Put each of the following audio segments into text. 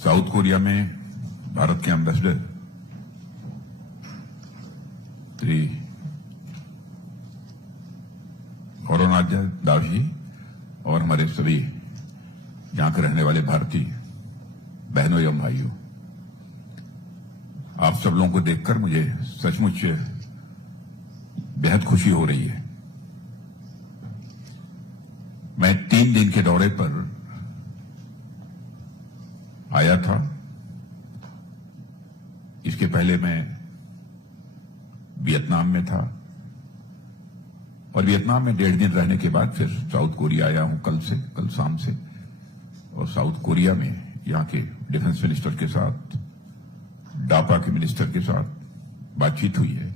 South Korea में भारत के ambassador Shri Arunachal Das ji और हमारे सभी यहां के रहने वाले भारतीय बहनों एवं भाइयों, आप सब लोगों को देखकर मुझे सचमुच बेहद खुशी हो रही है। मैं 3 दिन के दौरे पर आया था। इसके पहले मैं वियतनाम में था और वियतनाम में 1.5 दिन रहने के बाद फिर साउथ कोरिया आया हूं कल शाम से। और साउथ कोरिया में यहां के डिफेंस मिनिस्टर के साथ, डापा के मिनिस्टर के साथ बातचीत हुई है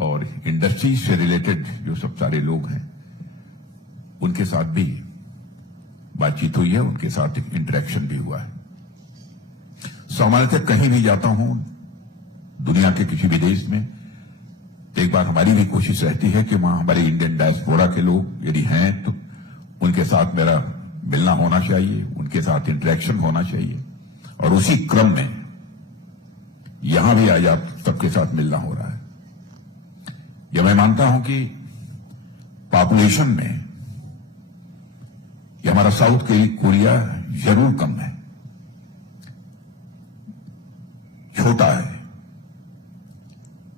और इंडस्ट्री से रिलेटेड जो सब सारे लोग हैं उनके साथ भी बातचीत हुई है, उनके साथ एक इंटरेक्शन भी हुआ है। सामान्यतः कहीं भी जाता हूं दुनिया के किसी भी देश में तो एक बार हमारी भी कोशिश रहती है कि वहां हमारे इंडियन डायस्पोरा के लोग यदि हैं तो उनके साथ मेरा मिलना होना चाहिए, उनके साथ इंटरेक्शन होना चाहिए। और उसी क्रम में यहां भी आज आप सबके साथ मिलना हो रहा है। यह मैं मानता हूं कि पॉपुलेशन में यह हमारा साउथ कोरिया जरूर कम है, छोटा है,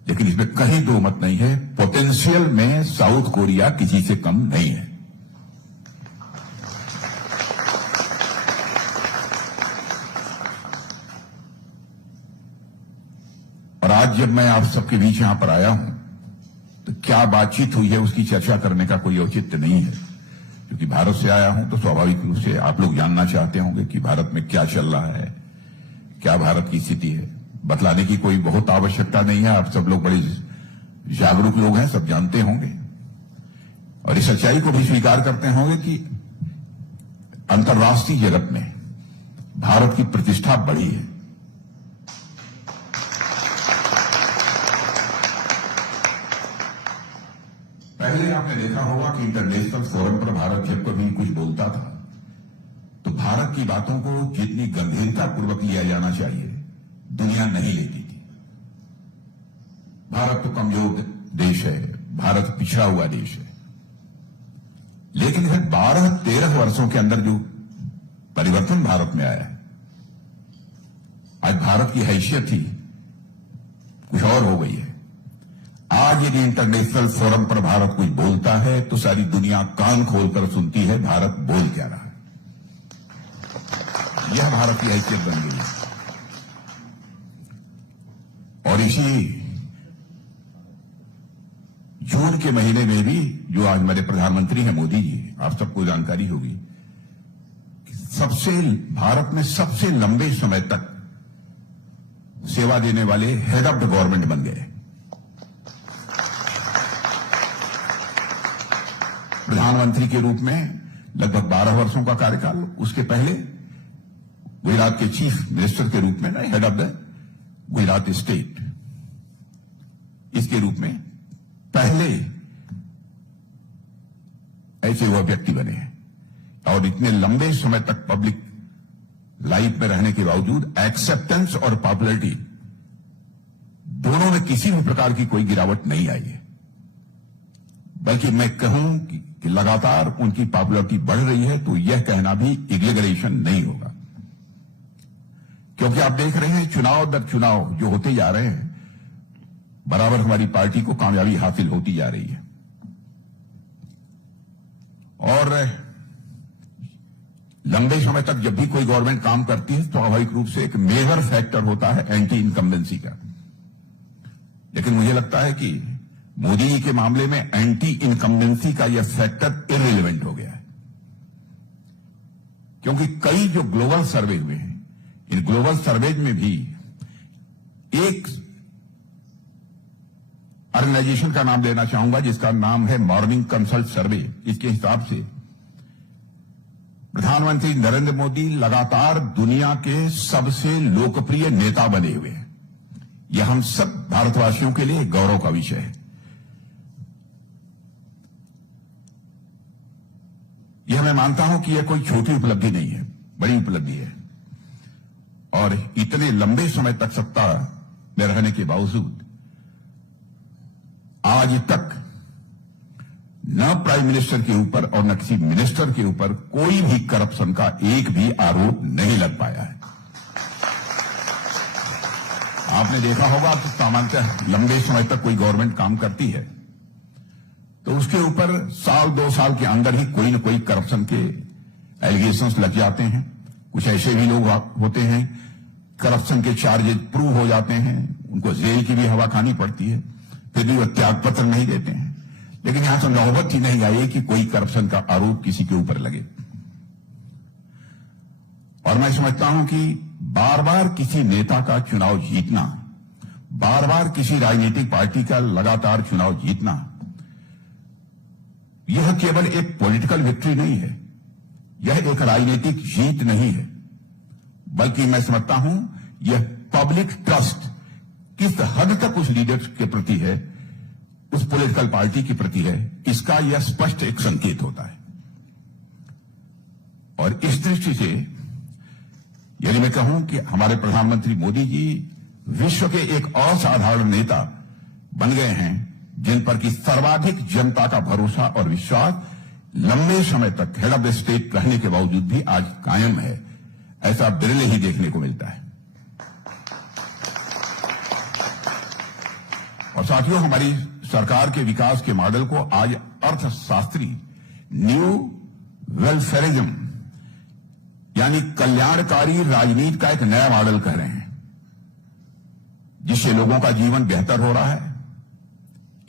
लेकिन इसमें कहीं दो मत नहीं है, पोटेंशियल में साउथ कोरिया किसी से कम नहीं है। और आज जब मैं आप सबके बीच यहां पर आया हूं तो क्या बातचीत हुई है उसकी चर्चा करने का कोई औचित्य नहीं है, क्योंकि भारत से आया हूं तो स्वाभाविक रूप से आप लोग जानना चाहते होंगे कि भारत में क्या चल रहा है, क्या भारत की स्थिति है। बतलाने की कोई बहुत आवश्यकता नहीं है, आप सब लोग बड़े जागरूक लोग हैं, सब जानते होंगे और इस सच्चाई को भी स्वीकार करते होंगे कि अंतर्राष्ट्रीय जगत में भारत की प्रतिष्ठा बढ़ी है। पहले आपने देखा होगा कि इंटरनेशनल फोरम पर भारत जब कभी कुछ बोलता था तो भारत की बातों को जितनी गंभीरतापूर्वक लिया जाना चाहिए दुनिया नहीं लेती थी। भारत तो कमजोर देश है, भारत पिछड़ा हुआ देश है, लेकिन फिर 12-13 वर्षों के अंदर जो परिवर्तन भारत में आया है, आज भारत की हैसियत ही कुछ और हो गई है। आज यदि इंटरनेशनल फोरम पर भारत कुछ बोलता है तो सारी दुनिया कान खोलकर सुनती है भारत बोल क्या रहा है। यह भारत की हैसियत बन गई है। और इसी जून के महीने में भी जो आज हमारे प्रधानमंत्री हैं मोदी जी, आप सबको जानकारी होगी, भारत में सबसे लंबे समय तक सेवा देने वाले हेड ऑफ द गवर्नमेंट बन गए। प्रधानमंत्री के रूप में लगभग 12 वर्षों का कार्यकाल, उसके पहले गुजरात के चीफ मिनिस्टर के रूप में, head of the Gujarat state, इसके रूप में पहले ऐसे वह व्यक्ति बने हैं। और इतने लंबे समय तक पब्लिक लाइफ में रहने के बावजूद एक्सेप्टेंस और पॉपुलैरिटी दोनों में किसी भी प्रकार की कोई गिरावट नहीं आई है, बल्कि मैं कहूं कि लगातार उनकी पॉपुलैरिटी बढ़ रही है। तो यह कहना भी एग्जेगरेशन नहीं होगा, क्योंकि आप देख रहे हैं चुनाव दर चुनाव जो होते जा रहे हैं, बराबर हमारी पार्टी को कामयाबी हासिल होती जा रही है। और लंबे समय तक जब भी कोई गवर्नमेंट काम करती है, स्वाभाविक रूप से एक मेजर फैक्टर होता है एंटी इनकम्बेंसी का। लेकिन मुझे लगता है कि मोदी जी के मामले में एंटी इनकम्बेंसी का यह फैक्टर इररिलेवेंट हो गया है, क्योंकि कई जो ग्लोबल सर्वे हुए हैं, इन ग्लोबल सर्वेज में भी एक ऑर्गेनाइजेशन का नाम लेना चाहूंगा जिसका नाम है मॉर्निंग कंसल्ट सर्वे। इसके हिसाब से प्रधानमंत्री नरेंद्र मोदी लगातार दुनिया के सबसे लोकप्रिय नेता बने हुए हैं। यह हम सब भारतवासियों के लिए गौरव का विषय है। यह मैं मानता हूं कि यह कोई छोटी उपलब्धि नहीं है, बड़ी उपलब्धि है। और इतने लंबे समय तक सत्ता में रहने के बावजूद आज तक न प्राइम मिनिस्टर के ऊपर और न किसी मिनिस्टर के ऊपर कोई भी करप्शन का एक भी आरोप नहीं लग पाया है। आपने देखा होगा कि सामान्यतः लंबे समय तक कोई गवर्नमेंट काम करती है तो उसके ऊपर साल 2 साल के अंदर ही कोई न कोई करप्शन के एलिगेशंस लग जाते हैं। कुछ ऐसे भी लोग होते हैं करप्शन के चार्जेस प्रूव हो जाते हैं, उनको जेल की भी हवा खानी पड़ती है, फिर भी वो त्याग पत्र नहीं देते हैं। लेकिन यहां से नौबत ही नहीं आई कि कोई करप्शन का आरोप किसी के ऊपर लगे। और मैं समझता हूं कि बार बार किसी नेता का चुनाव जीतना, बार बार किसी राजनीतिक पार्टी का लगातार चुनाव जीतना, यह केवल एक पॉलिटिकल विक्ट्री नहीं है, यह एक राजनीतिक जीत नहीं है, बल्कि मैं समझता हूं यह पब्लिक ट्रस्ट किस हद तक उस लीडर के प्रति है, उस पॉलिटिकल पार्टी के प्रति है, इसका यह स्पष्ट एक संकेत होता है। और इस दृष्टि से यदि मैं कहूं कि हमारे प्रधानमंत्री मोदी जी विश्व के एक असाधारण नेता बन गए हैं जिन पर कि सर्वाधिक जनता का भरोसा और विश्वास लंबे समय तक हेड ऑफ द स्टेट रहने के बावजूद भी आज कायम है, ऐसा बिरले ही देखने को मिलता है। और साथियों, हमारी सरकार के विकास के मॉडल को आज अर्थशास्त्री न्यू वेलफेयरिज्म यानी कल्याणकारी राजनीति का एक नया मॉडल कह रहे हैं, जिससे लोगों का जीवन बेहतर हो रहा है,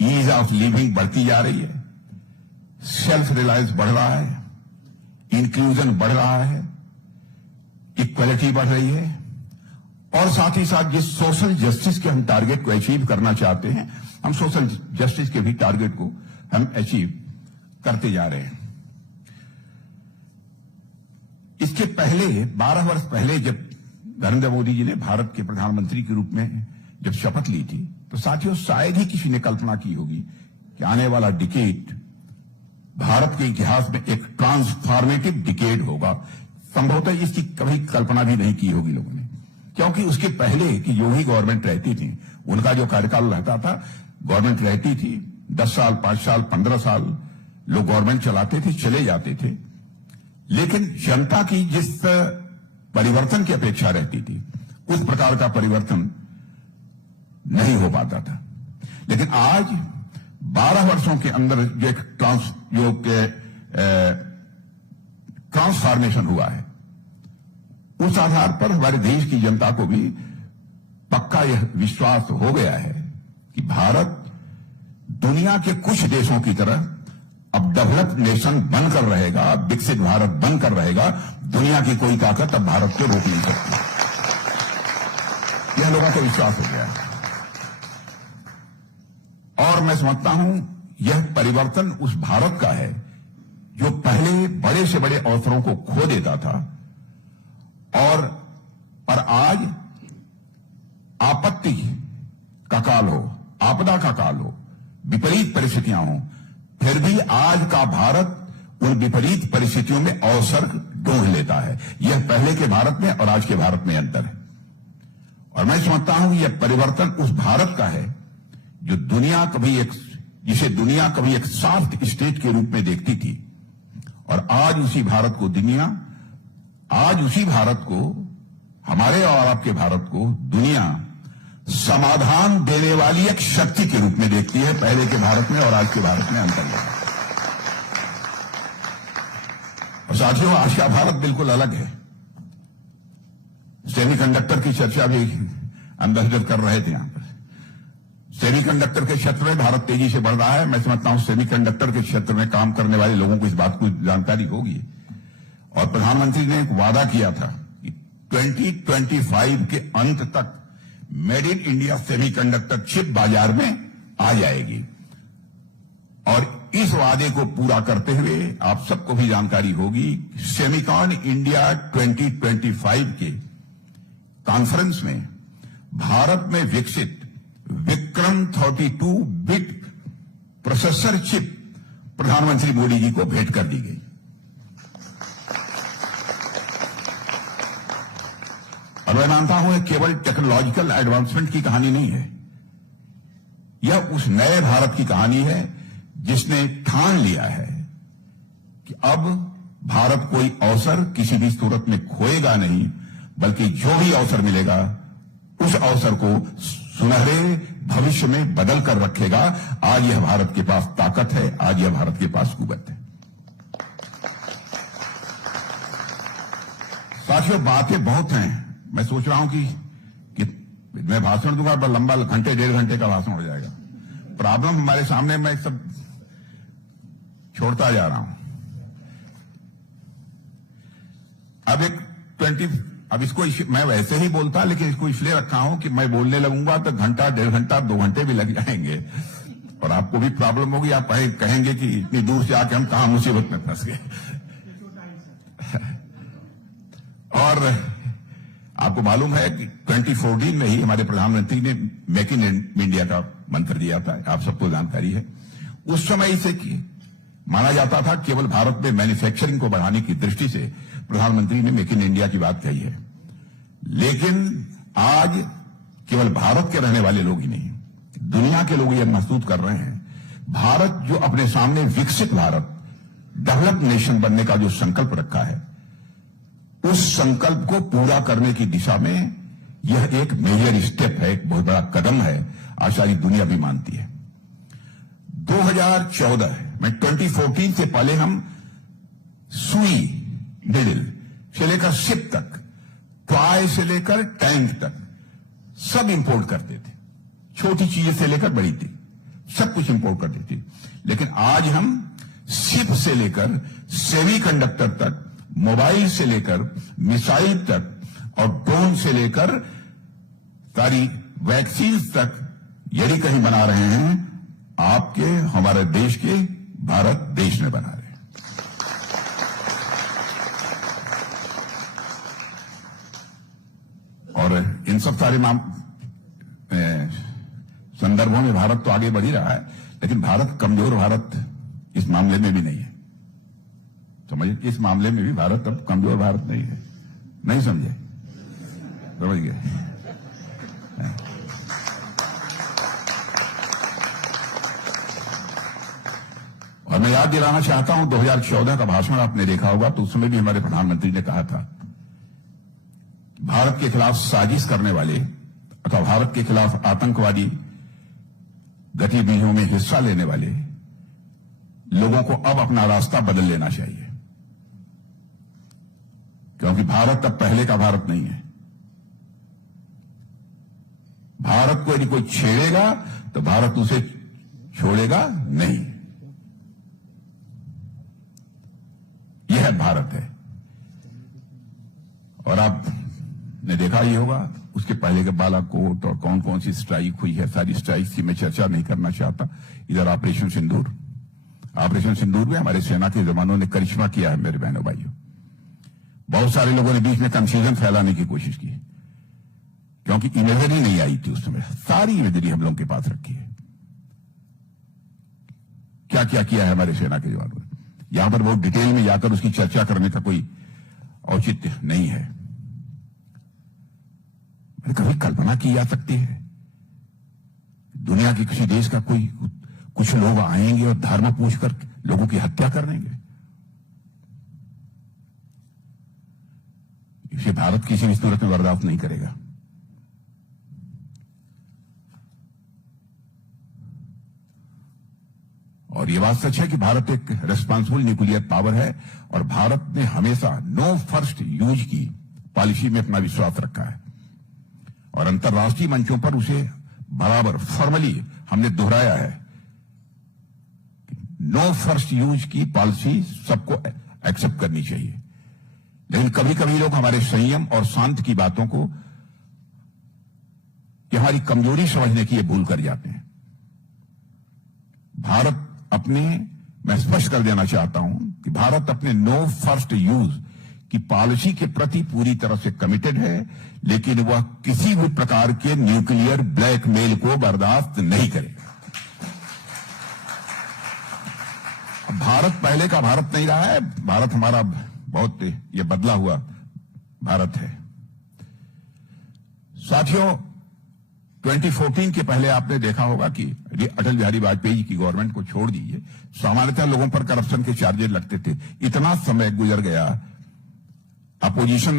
ईज ऑफ लिविंग बढ़ती जा रही है, सेल्फ रिलायंस बढ़ रहा है, इंक्लूजन बढ़ रहा है, इक्वलिटी बढ़ रही है, और साथ ही साथ जिस सोशल जस्टिस के हम टारगेट को अचीव करना चाहते हैं, हम सोशल जस्टिस के भी टारगेट को हम अचीव करते जा रहे हैं। इसके पहले 12 वर्ष पहले जब नरेंद्र मोदी जी ने भारत के प्रधानमंत्री के रूप में जब शपथ ली थी, तो साथियों शायद ही किसी ने कल्पना की होगी कि आने वाला डिकेड भारत के इतिहास में एक ट्रांसफॉर्मेटिव डिकेड होगा। संभवतः इसकी कभी कल्पना भी नहीं की होगी लोगों ने, क्योंकि उसके पहले की जो भी गवर्नमेंट रहती थी, उनका जो कार्यकाल रहता था, गवर्नमेंट रहती थी 10 साल, 5 साल, 15 साल लोग गवर्नमेंट चलाते थे, चले जाते थे, लेकिन जनता की जिस परिवर्तन की अपेक्षा रहती थी उस प्रकार का परिवर्तन नहीं हो पाता था। लेकिन आज 12 वर्षों के अंदर जो एक ट्रांसफॉर्मेशन हुआ है, उस आधार पर हमारे देश की जनता को भी पक्का यह विश्वास हो गया है कि भारत दुनिया के कुछ देशों की तरह अब डेवलप्ड नेशन बनकर रहेगा, विकसित भारत बनकर रहेगा। दुनिया की कोई ताकत अब भारत को रोक नहीं सकती, यह लोगों को विश्वास हो गया है। और मैं समझता हूं यह परिवर्तन उस भारत का है जो पहले बड़े से बड़े अवसरों को खो देता था और आज आपत्ति का काल हो, आपदा का काल हो, विपरीत परिस्थितियां हो, फिर भी आज का भारत उन विपरीत परिस्थितियों में अवसर ढूंढ लेता है। यह पहले के भारत में और आज के भारत में अंतर है। और मैं समझता हूं यह परिवर्तन उस भारत का है जो जिसे दुनिया कभी एक सॉफ्ट स्टेट के रूप में देखती थी, और आज उसी भारत को हमारे और आपके भारत को दुनिया समाधान देने वाली एक शक्ति के रूप में देखती है। पहले के भारत में और आज के भारत में अंतर है। और साथियों, आज का भारत बिल्कुल अलग है। सेमीकंडक्टर की चर्चा भी एम्बेसडर कर रहे थे यहां पर। सेमीकंडक्टर के क्षेत्र में भारत तेजी से बढ़ रहा है। मैं समझता हूं सेमीकंडक्टर के क्षेत्र में काम करने वाले लोगों को इस बात की जानकारी होगी। और प्रधानमंत्री ने एक वादा किया था कि 2025 के अंत तक made in India semiconductor chip बाजार में आ जाएगी। और इस वादे को पूरा करते हुए आप सबको भी जानकारी होगी, सेमिकॉन इंडिया 2025 के कॉन्फ्रेंस में भारत में विकसित विक्रम 32 बिट प्रोसेसर चिप प्रधानमंत्री मोदी जी को भेंट कर दी गई। और मैं मानता हूं कि केवल टेक्नोलॉजिकल एडवांसमेंट की कहानी नहीं है, यह उस नए भारत की कहानी है जिसने ठान लिया है कि अब भारत कोई अवसर किसी भी सूरत में खोएगा नहीं, बल्कि जो भी अवसर मिलेगा उस अवसर को सुनहरे भविष्य में बदल कर रखेगा। आज यह भारत के पास ताकत है, आज यह भारत के पास कुवत है। साथियों, बातें बहुत हैं। मैं सोच रहा हूं कि मैं भाषण दूंगा, बड़ा लंबा, घंटे 1.5 घंटे का भाषण हो जाएगा। प्रॉब्लम हमारे सामने, मैं सब छोड़ता जा रहा हूं। अब इसको मैं वैसे ही बोलता, लेकिन इसको इसलिए रखा हूं कि मैं बोलने लगूंगा तो घंटा, 1.5 घंटा, 2 घंटे भी लग जाएंगे और आपको भी प्रॉब्लम होगी। आप कहेंगे कि इतनी दूर से आके हम कहां मुसीबत में फंस गए। और आपको मालूम है कि 2014 में ही हमारे प्रधानमंत्री ने मेक इन इंडिया का मंत्र दिया था, आप सबको जानकारी है। उस समय इसे माना जाता था केवल भारत में मैन्युफैक्चरिंग को बढ़ाने की दृष्टि से प्रधानमंत्री ने मेक इन इंडिया की बात कही है, लेकिन आज केवल भारत के रहने वाले लोग ही नहीं, दुनिया के लोग यह महसूस कर रहे हैं, भारत जो अपने सामने विकसित भारत, डेवलप्ड नेशन बनने का जो संकल्प रखा है, उस संकल्प को पूरा करने की दिशा में यह एक मेजर स्टेप है, एक बहुत बड़ा कदम है। आज सारी दुनिया भी मानती है। 2014 में 2014 से पहले हम सुई निडल से लेकर शिप तक, टॉय से लेकर टैंक तक सब इंपोर्ट करते थे। छोटी चीजें से लेकर बड़ी थी, सब कुछ इंपोर्ट करते थे। लेकिन आज हम शिप से लेकर सेमीकंडक्टर तक, मोबाइल से लेकर मिसाइल तक और ड्रोन से लेकर सारी वैक्सीन तक यदि कहीं बना रहे हैं, आपके, हमारे देश के, भारत देश में बना रहे हैं। और इन सब सारे संदर्भों में भारत तो आगे बढ़ ही रहा है, लेकिन भारत कमजोर भारत इस मामले में भी नहीं है। समझिए, इस मामले में भी भारत अब कमजोर भारत नहीं है। नहीं समझे? समझ गए? और मैं याद दिलाना चाहता हूं, 2014 का भाषण आपने देखा होगा, तो उस समय भी हमारे प्रधानमंत्री ने कहा था, भारत के खिलाफ साजिश करने वाले अथवा भारत के खिलाफ आतंकवादी गतिविधियों में हिस्सा लेने वाले लोगों को अब अपना रास्ता बदल लेना चाहिए, क्योंकि भारत अब पहले का भारत नहीं है। भारत को यदि कोई छेड़ेगा तो भारत उसे छोड़ेगा नहीं। यह भारत है। और आपने देखा ही होगा उसके पहले के बालाकोट और कौन कौन सी स्ट्राइक हुई है, सारी स्ट्राइक की मैं चर्चा नहीं करना चाहता। इधर ऑपरेशन सिंदूर में हमारे सेना के जवानों ने करिश्मा किया है। मेरे बहनों भाइयों, बहुत सारे लोगों ने बीच में कंफ्यूजन फैलाने की कोशिश की, क्योंकि इमेजरी नहीं आई थी उस समय। सारी इमेजरी हम लोगों के पास रखी है, क्या क्या किया है हमारे सेना के जवानों ने। यहां पर बहुत डिटेल में जाकर उसकी चर्चा करने का कोई औचित्य नहीं है। कभी कल्पना की जा सकती है दुनिया के किसी देश का कुछ लोग आएंगे और धर्म पूछकर लोगों की हत्या कर देंगे? इसे भारत किसी भी सूरत में बर्दाश्त नहीं करेगा। और यह बात सच है कि भारत एक रेस्पॉन्सिबल न्यूक्लियर पावर है, और भारत ने हमेशा नो फर्स्ट यूज की पॉलिसी में अपना विश्वास रखा है, और अंतर्राष्ट्रीय मंचों पर उसे बराबर फॉर्मली हमने दोहराया है। नो फर्स्ट यूज की पॉलिसी सबको एक्सेप्ट करनी चाहिए, लेकिन कभी कभी लोग हमारे संयम और शांत की बातों को हमारी कमजोरी समझने की ये भूल कर जाते हैं। भारत मैं स्पष्ट कर देना चाहता हूं कि भारत अपने नो फर्स्ट यूज की पॉलिसी के प्रति पूरी तरह से कमिटेड है, लेकिन वह किसी भी प्रकार के न्यूक्लियर ब्लैकमेल को बर्दाश्त नहीं करेगा। भारत पहले का भारत नहीं रहा है। भारत हमारा बहुत ये बदला हुआ भारत है। साथियों, 2014 के पहले आपने देखा होगा कि अटल बिहारी वाजपेयी जी की गवर्नमेंट को छोड़ दीजिए, सामान्यतः लोगों पर करप्शन के चार्जेस लगते थे। इतना समय गुजर गया, अपोजिशन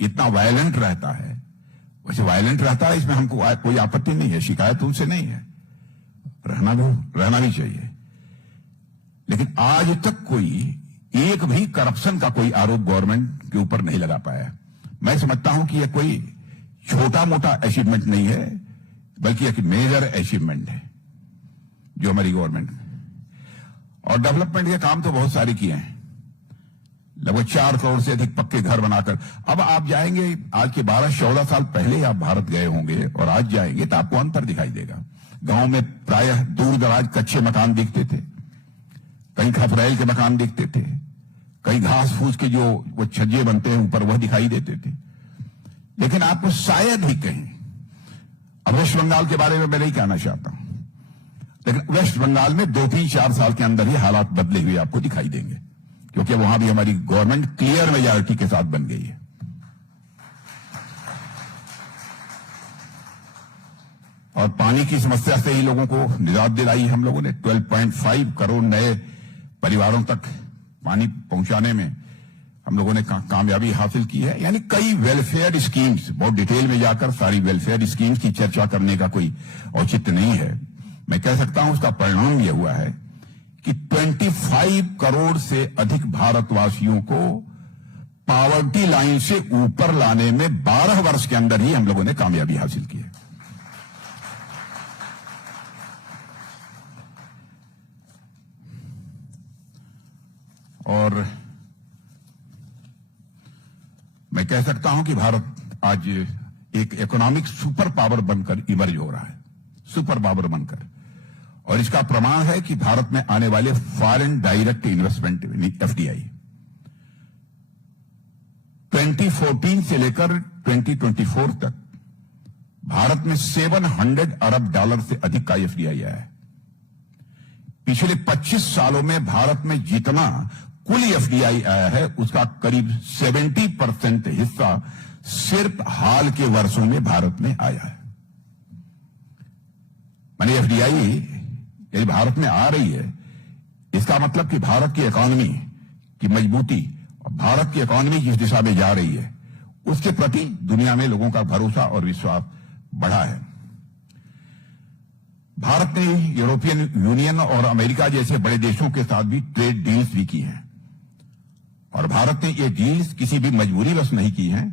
इतना वायलेंट रहता है, वैसे वायलेंट रहता है, इसमें हमको कोई आपत्ति नहीं है, शिकायत उनसे नहीं है, रहना भी चाहिए। लेकिन आज तक कोई एक भी करप्शन का कोई आरोप गवर्नमेंट के ऊपर नहीं लगा पाया। मैं समझता हूं कि यह कोई छोटा मोटा अचीवमेंट नहीं है, बल्कि एक मेजर अचीवमेंट है जो हमारी गवर्नमेंट। और डेवलपमेंट के काम तो बहुत सारे किए हैं, लगभग 4 करोड़ से अधिक पक्के घर बनाकर। अब आप जाएंगे, आज के 12-14 साल पहले आप भारत गए होंगे और आज जाएंगे तो आपको अंतर दिखाई देगा। गांव में प्रायः दूर दराज कच्चे मकान दिखते थे, कहीं खपरेल के मकान दिखते थे, कहीं घास फूस के जो वो छज्जे बनते हैं ऊपर वह दिखाई देते थे। लेकिन आपको शायद ही कहीं, अब वेस्ट बंगाल के बारे में मैं नहीं कहना चाहता हूं, लेकिन वेस्ट बंगाल में 2-3-4 साल के अंदर ही हालात बदले हुए आपको दिखाई देंगे, क्योंकि वहां भी हमारी गवर्नमेंट क्लियर मेजॉरिटी के साथ बन गई है। और पानी की समस्या से ही लोगों को निजात दिलाई हम लोगों ने। 12.5 करोड़ नए परिवारों तक पानी पहुंचाने में हम लोगों ने कामयाबी हासिल की है। यानी कई वेलफेयर स्कीम्स, बहुत डिटेल में जाकर सारी वेलफेयर स्कीम्स की चर्चा करने का कोई औचित्य नहीं है। मैं कह सकता हूं उसका परिणाम यह हुआ है कि 25 करोड़ से अधिक भारतवासियों को पावर्टी लाइन से ऊपर लाने में 12 वर्ष के अंदर ही हम लोगों ने कामयाबी हासिल की है। और मैं कह सकता हूं कि भारत आज एक इकोनॉमिक सुपर पावर बनकर इमर्ज हो रहा है, सुपर पावर बनकर। और इसका प्रमाण है कि भारत में आने वाले फॉरेन डायरेक्ट इन्वेस्टमेंट एफडीआई 2014 से लेकर 2024 तक भारत में $700 अरब से अधिक का एफडीआई आया है। पिछले 25 सालों में भारत में जितना कुल एफडीआई आया है उसका करीब 70% हिस्सा सिर्फ हाल के वर्षों में भारत में आया है। माने एफडीआई यदि भारत में आ रही है, इसका मतलब कि भारत की इकोनॉमी की मजबूती और भारत की इकोनॉमी जिस दिशा में जा रही है उसके प्रति दुनिया में लोगों का भरोसा और विश्वास बढ़ा है। भारत ने यूरोपियन यूनियन और अमेरिका जैसे बड़े देशों के साथ भी ट्रेड डील्स भी की हैं। और भारत ने ये डील्स किसी भी मजबूरीवश नहीं की हैं,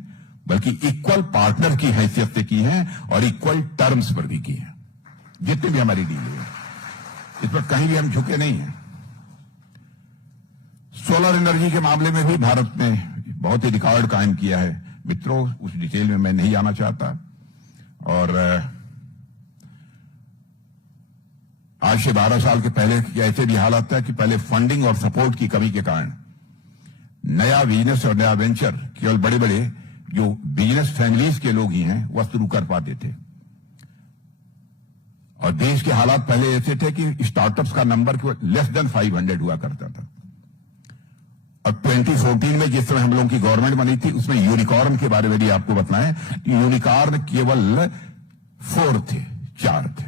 बल्कि इक्वल पार्टनर की हैसियत से की हैं और इक्वल टर्म्स पर भी की हैं। जितनी भी हमारी डील है इस पर कहीं भी हम झुके नहीं हैं। सोलर एनर्जी के मामले में भी भारत ने बहुत ही रिकॉर्ड कायम किया है। मित्रों, उस डिटेल में मैं नहीं जाना चाहता। और आज से 12 साल के पहले ऐसे भी हालात था कि पहले फंडिंग और सपोर्ट की कमी के कारण नया बिजनेस और नया वेंचर केवल बड़े बड़े जो बिजनेस फैमिलीज के लोग ही हैं वह शुरू कर पाते थे। और देश के हालात पहले ऐसे थे कि स्टार्टअप्स का नंबर लेस देन 500 हुआ करता था। और 2014 में जिस समय हम लोगों की गवर्नमेंट बनी थी उसमें यूनिकॉर्न के बारे में भी आपको बताएं, यूनिकॉर्न केवल 4 थे।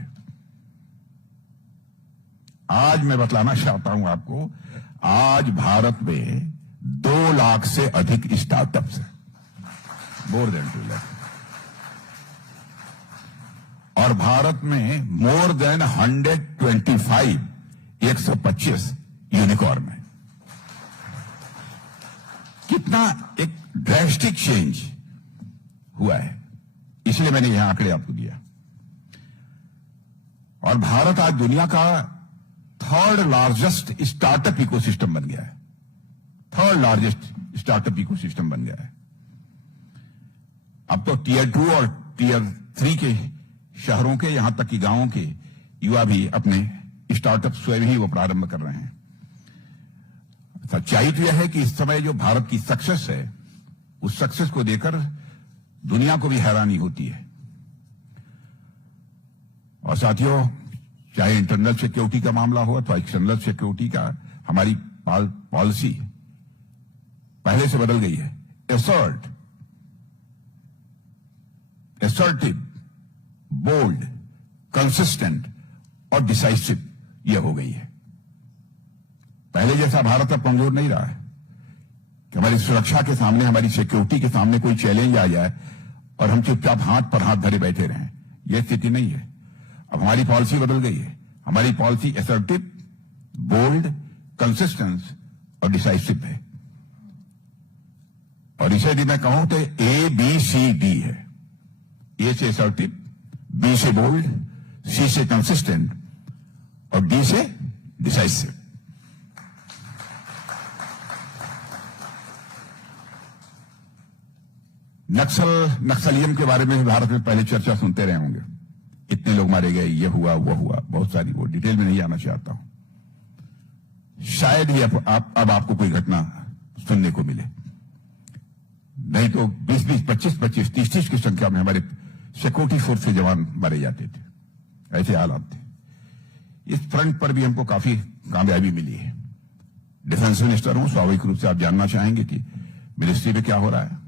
आज मैं बतलाना चाहता हूं आपको, आज भारत में 2 लाख से अधिक स्टार्टअप्स हैं, मोर देन 2 लाख। और भारत में मोर देन 125 यूनिकॉर्न है। कितना एक ड्रास्टिक चेंज हुआ है, इसलिए मैंने यह आंकड़े आपको दिया। और भारत आज दुनिया का 3rd लार्जेस्ट स्टार्टअप इकोसिस्टम बन गया है। 3rd लार्जेस्ट स्टार्टअप इकोसिस्टम बन गया है। अब तो टियर 2 और टियर 3 के शहरों के, यहां तक कि गांवों के युवा भी अपने स्टार्टअप स्वयं ही वो प्रारंभ कर रहे हैं। सच्चाई तो यह है कि इस समय जो भारत की सक्सेस है, उस सक्सेस को देखकर दुनिया को भी हैरानी होती है। और साथियों, चाहे इंटरनल सिक्योरिटी का मामला हो अथवा एक्सटर्नल सिक्योरिटी का, हमारी पॉलिसी पहले से बदल गई है। एसर्टिव, बोल्ड, कंसिस्टेंट और डिसाइसिव यह हो गई है। पहले जैसा भारत अब कमजोर नहीं रहा है कि हमारी सुरक्षा के सामने, हमारी सिक्योरिटी के सामने कोई चैलेंज आ जाए और हम चुपचाप हाथ पर हाथ धरे बैठे रहें। यह स्थिति नहीं है। अब हमारी पॉलिसी बदल गई है। हमारी पॉलिसी एसर्टिव, बोल्ड, कंसिस्टेंस और डिसाइसिव है। और इसे यदि मैं कहूं तो ABCD है। ए से एसर्टिव, बी से बोल्ड, सी से कंसिस्टेंट और डी से डिसाइसिव। नक्सलियम के बारे में भी भारत में पहले चर्चा सुनते रहे होंगे। इतने लोग मारे गए, ये हुआ वो हुआ, बहुत सारी, वो डिटेल में नहीं आना चाहता हूं। शायद ही अब आपको कोई घटना सुनने को मिले। नहीं तो 20-20, 25-25, 30-30 की संख्या में हमारे सिक्योरिटी फोर्स के जवान मारे जाते थे। ऐसे हालात थे। इस फ्रंट पर भी हमको काफी कामयाबी मिली है। डिफेंस मिनिस्टर हूं, स्वाभाविक रूप से आप जानना चाहेंगे कि मिनिस्ट्री में क्या हो रहा है।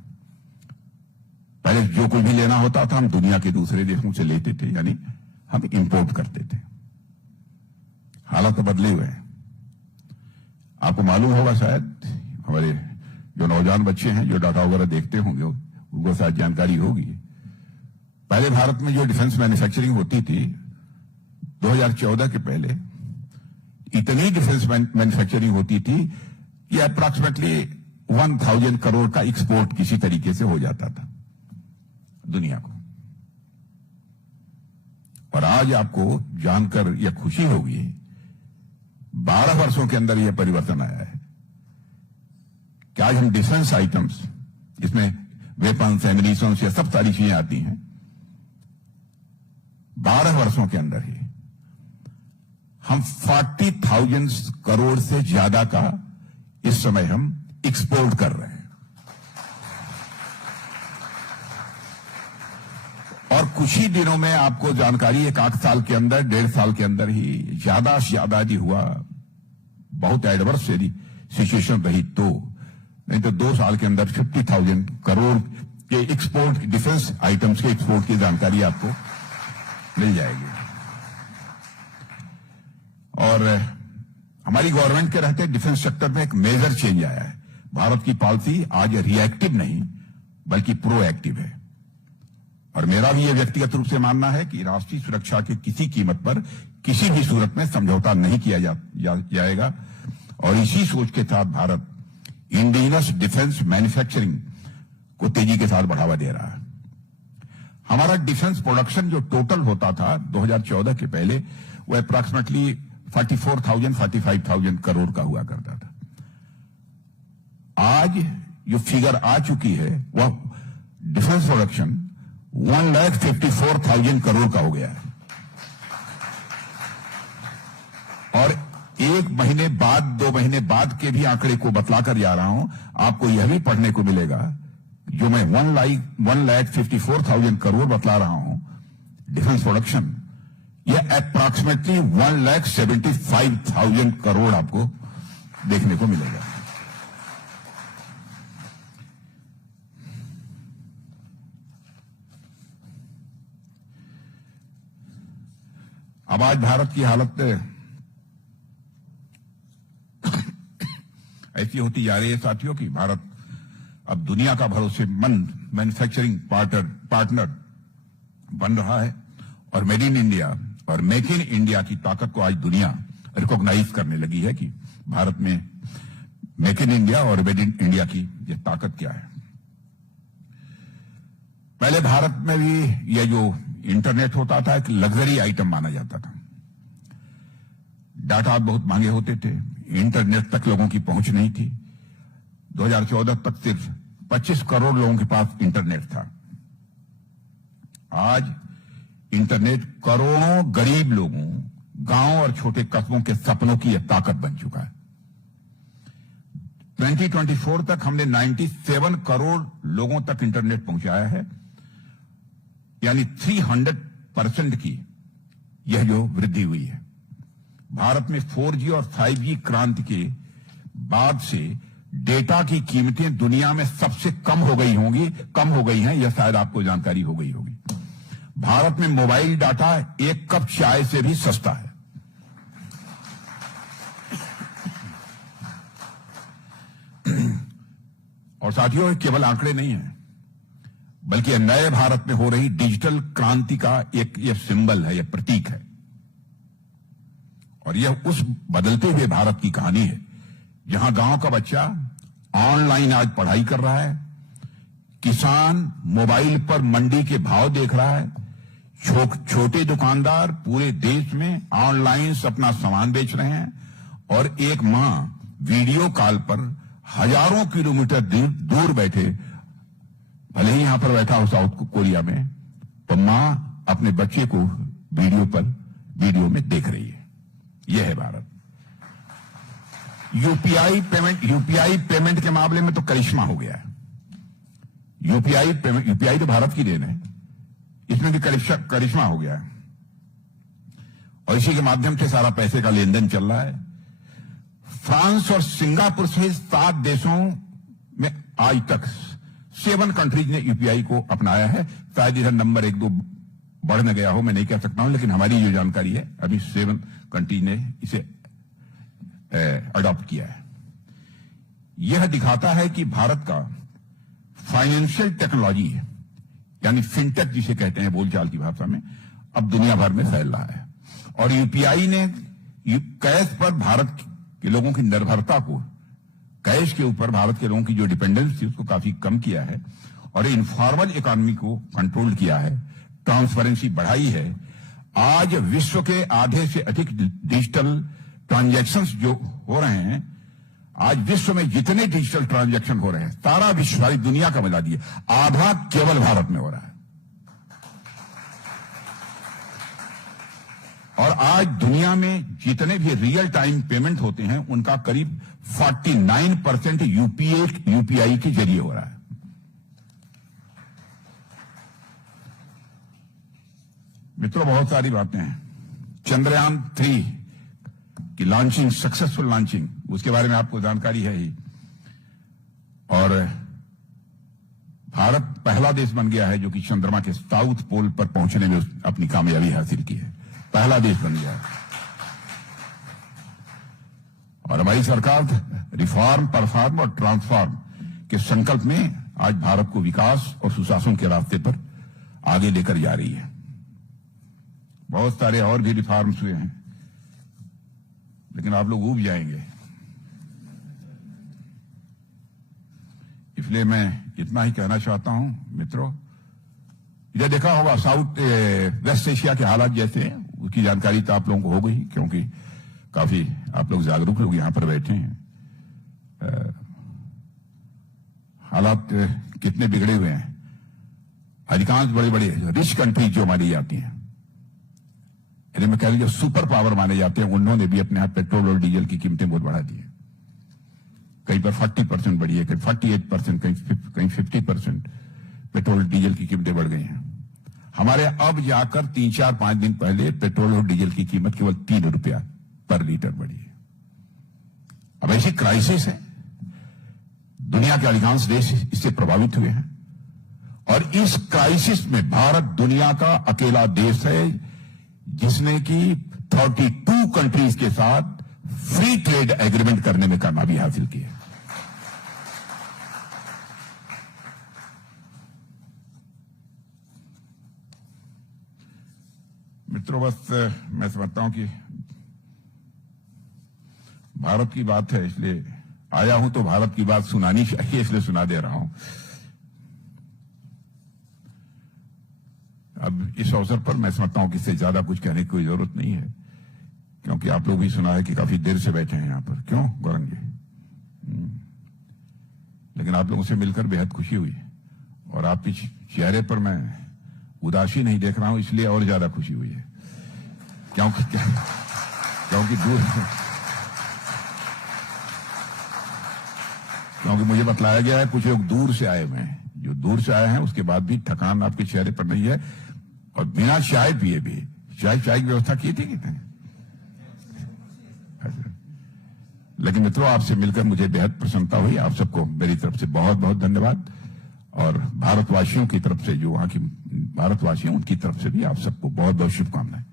पहले जो कुछ भी लेना होता था हम दुनिया के दूसरे देशों से लेते थे, यानी हम इंपोर्ट करते थे। हालात तो बदले हुए हैं। आपको मालूम होगा, शायद हमारे जो नौजवान बच्चे हैं जो डाटा वगैरह देखते होंगे उनको शायद जानकारी होगी। पहले भारत में जो डिफेंस मैन्युफैक्चरिंग होती थी 2014 के पहले, इतनी डिफेंस मैन्युफैक्चरिंग होती थी कि अप्रॉक्सीमेटली 1000 करोड़ का एक्सपोर्ट किसी तरीके से हो जाता था दुनिया को। और आज आपको जानकर यह खुशी होगी, 12 वर्षों के अंदर यह परिवर्तन आया है कि आज हम डिफेंस आइटम्स, इसमें वेपन्स, एमिनिशंस, ये सब सारी चीजें आती हैं, 12 वर्षों के अंदर ही हम 40,000 करोड़ से ज्यादा का इस समय हम एक्सपोर्ट कर रहे हैं। और कुछ ही दिनों में आपको जानकारी, 1 साल के अंदर, 1.5 साल के अंदर ही ज्यादा से ज्यादा यदि हुआ, बहुत एडवर्स यदि सिचुएशन रही तो, नहीं तो 2 साल के अंदर 50,000 करोड़ के एक्सपोर्ट, डिफेंस आइटम्स के एक्सपोर्ट की जानकारी आपको मिल जाएगी। और हमारी गवर्नमेंट के रहते डिफेंस सेक्टर में एक मेजर चेंज आया है। भारत की पॉलिसी आज रिएक्टिव नहीं बल्कि प्रोएक्टिव है। और मेरा भी यह व्यक्तिगत रूप से मानना है कि राष्ट्रीय सुरक्षा की किसी कीमत पर, किसी भी सूरत में समझौता नहीं किया जाएगा। और इसी सोच के साथ भारत इंडिजिनस डिफेंस मैन्युफैक्चरिंग को तेजी के साथ बढ़ावा दे रहा है। हमारा डिफेंस प्रोडक्शन जो टोटल होता था 2014 के पहले, वह अप्रॉक्सीमेटली 45,000 करोड़ का हुआ करता था। आज जो फिगर आ चुकी है वह डिफेंस प्रोडक्शन 1,54,000 करोड़ का हो गया है। और 1 महीने बाद, 2 महीने बाद के भी आंकड़े को बतलाकर जा रहा हूं, आपको यह भी पढ़ने को मिलेगा, जो मैं 1,54,000 करोड़ बतला रहा हूं डिफेंस प्रोडक्शन, यह अप्रॉक्सीमेटली 1,75,000 करोड़ आपको देखने को मिलेगा। अब आज भारत की हालत ऐसी होती जा रही है साथियों कि भारत अब दुनिया का भरोसेमंद मैन्युफैक्चरिंग पार्टनर बन रहा है। और मेड इन इंडिया और मेक इन इंडिया की ताकत को आज दुनिया रिकॉग्नाइज करने लगी है कि भारत में मेक इन इंडिया और मेड इन इंडिया की यह ताकत क्या है। पहले भारत में भी यह जो इंटरनेट होता था एक लग्जरी आइटम माना जाता था। डाटा बहुत महंगे होते थे, इंटरनेट तक लोगों की पहुंच नहीं थी। 2014 तक सिर्फ 25 करोड़ लोगों के पास इंटरनेट था। आज इंटरनेट करोड़ों गरीब लोगों, गांव और छोटे कस्बों के सपनों की यह ताकत बन चुका है। 2024 तक हमने 97 करोड़ लोगों तक इंटरनेट पहुंचाया है, यानी 300% की यह जो वृद्धि हुई है। भारत में 4G और 5G क्रांति के बाद से डेटा की कीमतें दुनिया में सबसे कम हो गई हैं, यह शायद आपको जानकारी हो गई होगी। भारत में मोबाइल डाटा एक कप चाय से भी सस्ता है। और साथियों, केवल आंकड़े नहीं हैं, बल्कि यह नए भारत में हो रही डिजिटल क्रांति का यह सिंबल है, यह प्रतीक है। और यह उस बदलते हुए भारत की कहानी है जहां गांव का बच्चा ऑनलाइन आज पढ़ाई कर रहा है, किसान मोबाइल पर मंडी के भाव देख रहा है, छोटे दुकानदार पूरे देश में ऑनलाइन अपना सामान बेच रहे हैं, और एक मां वीडियो कॉल पर हजारों किलोमीटर दूर बैठे, भले ही यहां पर बैठा हो साउथ कोरिया में, तो मां अपने बच्चे को वीडियो में देख रही है। यह है भारत। यूपीआई पेमेंट के मामले में तो करिश्मा हो गया है। यूपीआई तो भारत की देन है, इसमें भी करिश्मा हो गया है, और इसी के माध्यम से सारा पैसे का लेन देन चल रहा है। फ्रांस और सिंगापुर सहित 7 देशों में आज तक 7 कंट्रीज ने यूपीआई को अपनाया है। शायद इधर नंबर 1-2 बढ़ न गया हो, मैं नहीं कह सकता हूं, लेकिन हमारी जो जानकारी है अभी 7 कंट्रीज ने इसे अडॉप्ट किया है। यह दिखाता है कि भारत का फाइनेंशियल टेक्नोलॉजी है, यानी फिनटेक जिसे कहते हैं बोलचाल की भाषा में, अब दुनिया भर में फैल रहा है। और यूपीआई ने कैश पर भारत के लोगों की निर्भरता को, कैश के ऊपर भारत के लोगों की जो डिपेंडेंस थी उसको काफी कम किया है, और इनफॉर्मल इकोनॉमी को कंट्रोल किया है, ट्रांसपेरेंसी बढ़ाई है। आज विश्व के आधे से अधिक डिजिटल ट्रांजैक्शंस जो हो रहे हैं, आज विश्व में जितने डिजिटल ट्रांजैक्शन हो रहे हैं, सारा विश्व, सारी दुनिया का मिला दिए, आधा केवल भारत में हो रहा है। और आज दुनिया में जितने भी रियल टाइम पेमेंट होते हैं, उनका करीब 49% यूपीआई के जरिए हो रहा है। मित्रों, बहुत सारी बातें हैं। चंद्रयान 3 की लॉन्चिंग, सक्सेसफुल लॉन्चिंग, उसके बारे में आपको जानकारी है ही। और भारत पहला देश बन गया है जो कि चंद्रमा के साउथ पोल पर पहुंचने में अपनी कामयाबी हासिल की है। पहला देश बन गया है। और हमारी सरकार रिफॉर्म, परफॉर्म और ट्रांसफॉर्म के संकल्प में आज भारत को विकास और सुशासन के रास्ते पर आगे लेकर जा रही है। बहुत सारे और भी रिफॉर्म्स हुए हैं, लेकिन आप लोग ऊब जाएंगे, इसलिए मैं इतना ही कहना चाहता हूं। मित्रों, इधर देखा होगा वेस्ट एशिया के हालात जैसे हैं, उसकी जानकारी तो आप लोगों को हो गई, क्योंकि काफी आप लोग जागरूक लोग यहां पर बैठे हैं। हालात कितने बिगड़े हुए हैं। अधिकांश बड़े बड़े रिच कंट्रीज जो मानी जाती हैं, यानी मैं कह लीजिए सुपर पावर माने जाते हैं, उन्होंने भी अपने यहां पेट्रोल और डीजल की कीमतें बहुत बढ़ा दी है। कहीं पर 40% बढ़ी है, कहीं 48%, कहीं 50% पेट्रोल डीजल की कीमतें बढ़ गई हैं। हमारे अब जाकर 3-4-5 दिन पहले पेट्रोल और डीजल की कीमत केवल 3 रुपया पर लीटर बढ़ी है। अब ऐसी क्राइसिस है, दुनिया के अधिकांश देश इससे प्रभावित हुए हैं, और इस क्राइसिस में भारत दुनिया का अकेला देश है जिसने कि 32 कंट्रीज के साथ फ्री ट्रेड एग्रीमेंट करने में कामयाबी हासिल की है। मित्रों, बस मैं समझता हूं कि भारत की बात है, इसलिए आया हूं तो भारत की बात सुनानी चाहिए, इसलिए सुना दे रहा हूं। अब इस अवसर पर मैं समझता हूं कि इससे ज्यादा कुछ कहने की कोई जरूरत नहीं है, क्योंकि आप लोग भी सुना है कि काफी देर से बैठे हैं यहां पर। क्यों गौरंग जी? लेकिन आप लोगों से मिलकर बेहद खुशी हुई, और आपके चेहरे पर मैं उदासी नहीं देख रहा हूं, इसलिए और ज्यादा खुशी हुई है, क्योंकि मुझे बतलाया गया है कुछ लोग दूर से आए हुए हैं। जो दूर से आए हैं उसके बाद भी थकान आपके चेहरे पर नहीं है, और बिना चाय पिए भी चाय की व्यवस्था की थी कि नहीं? लेकिन मित्रों, आपसे मिलकर मुझे बेहद प्रसन्नता हुई। आप सबको मेरी तरफ से बहुत बहुत धन्यवाद, और भारतवासियों की तरफ से, जो वहां की भारतवासी हैं, उनकी तरफ से भी आप सबको बहुत बहुत शुभकामनाएं।